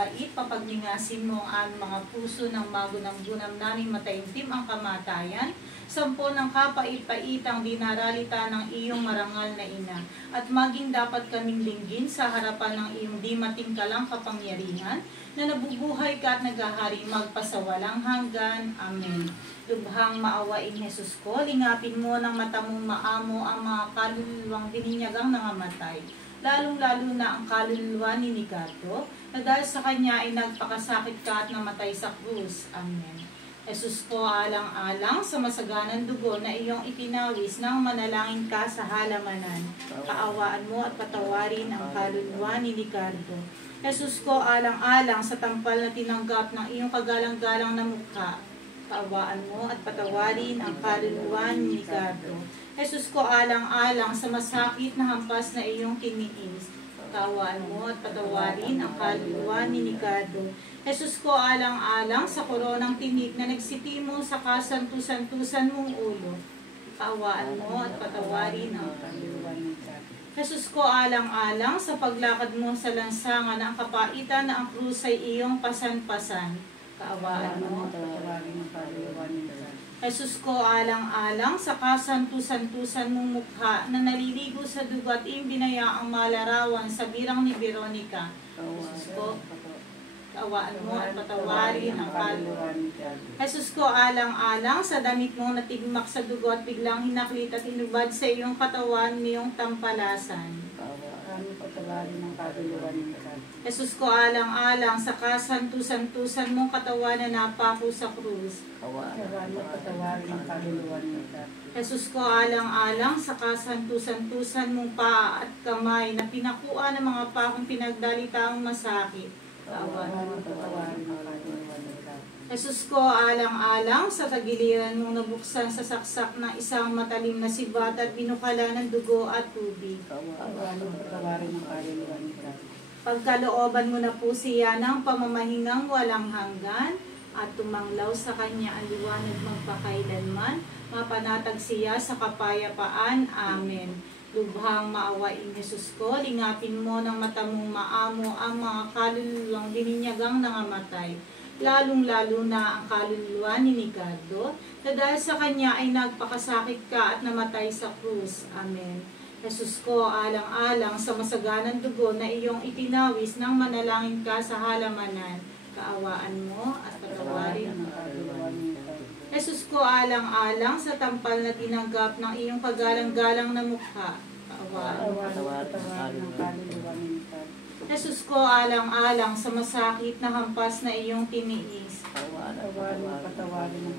mabait, papagningasin mo ang mga puso ng magunang-gunam namin mataimtim ang kamatayan, 10 ng kapait-paitang dinaralita ng iyong marangal na ina, at maging dapat kaming linggin sa harapan ng iyong di matingkalang kapangyarihan, na nabubuhay ka at naghahari magpasawalang hanggan. Amen. Lubhang maawain Jesus ko, lingapin mo ng mata mong maamo ang mga kaluluwang bininyagang nangamatay, lalong-lalo na ang kaluluwa ni Nicardo, na dahil sa kanya ay nagpakasakit ka at namatay sa krus. Amen. Jesus ko, alang-alang sa masaganang dugo na iyong itinawis nang manalangin ka sa halamanan, kaawaan mo at patawarin ang kaluluwa ni Nicardo. Jesus ko, alang-alang sa tampal na tinanggap ng iyong kagalang-galang na mukha, kaawaan mo at patawarin ang kaluluwa ni Nicardo. Jesus ko, alang-alang sa masakit na hampas na iyong tiniis, kaawaan mo at patawarin ang kaluluwa ni Nicardo. Jesus ko, alang-alang sa koronang tinik na nagsitimo sa kasantusan-tusan mong ulo, kaawaan mo at patawarin ang kaluluwa ni Nicardo. Jesus ko, alang-alang sa paglakad mo sa lansangan na ang kapaitan na ang krus ay iyong pasan-pasan, kaawaan mo at patawarin ang kaluluwa ni Nicardo. Jesus ko, alang-alang sa kasantusan-tusan mong mukha na naliligo sa dugo at iyong binayaang malarawan sa birang ni Veronica. Jesus ko, kaawaan mo at patawarin ang kaluluwa ni Nicardo. Jesus ko, alang-alang sa damit mong natigmak sa dugo at biglang hinaklit at inubad sa iyong katawan niyong tampalasan, kaawaan mo patawarin ang kaluluwa ni Nicardo. Jesus ko, alang-alang sa kasantusan-tusan mong katawan na napako sa krus, kaawaan mo patawarin ang kaluluwa ni Nicardo. Jesus ko, alang-alang sa kasantusan-tusan mong paa at kamay na pinakuha ng mga pakong pinagdalitaang masakit, kaawaan mo patawarin ang kaluluwa ni Nicardo. Jesus ko, alang-alang sa tagiliran mong nabuksan sa saksak ng isang matalim na sibat at binukala ng dugo at tubig, kaawaan mo patawarin ang kaluluwa ni Nicardo. Pagkalooban mo na po siya ng pamamahingang walang hanggan at tumanglaw sa kanya ang liwanag magpakailanman, mapanatag siya sa kapayapaan. Amen. Lubhang maawain Jesus ko, lingapin mo ng mata mong maamo ang mga kaluluwang bininyagang nangamatay, lalong-lalo na ang kaluluwa ni Nicardo, na dahil sa kanya ay nagpakasakit ka at namatay sa krus. Amen. Jesus ko, alang-alang sa masaganang dugo na iyong itinawis nang manalangin ka sa halamanan, kaawaan mo at patawarin ang kaluluwa ni Nicardo. Jesus ko, alang-alang sa tampal na tinanggap ng iyong kagalang-galang na mukha, kaawaan mo at patawarin ang kaluluwa ni Nicardo. Jesus ko, alang-alang sa masakit na hampas na iyong tiniis, kaawaan mo at patawarin ang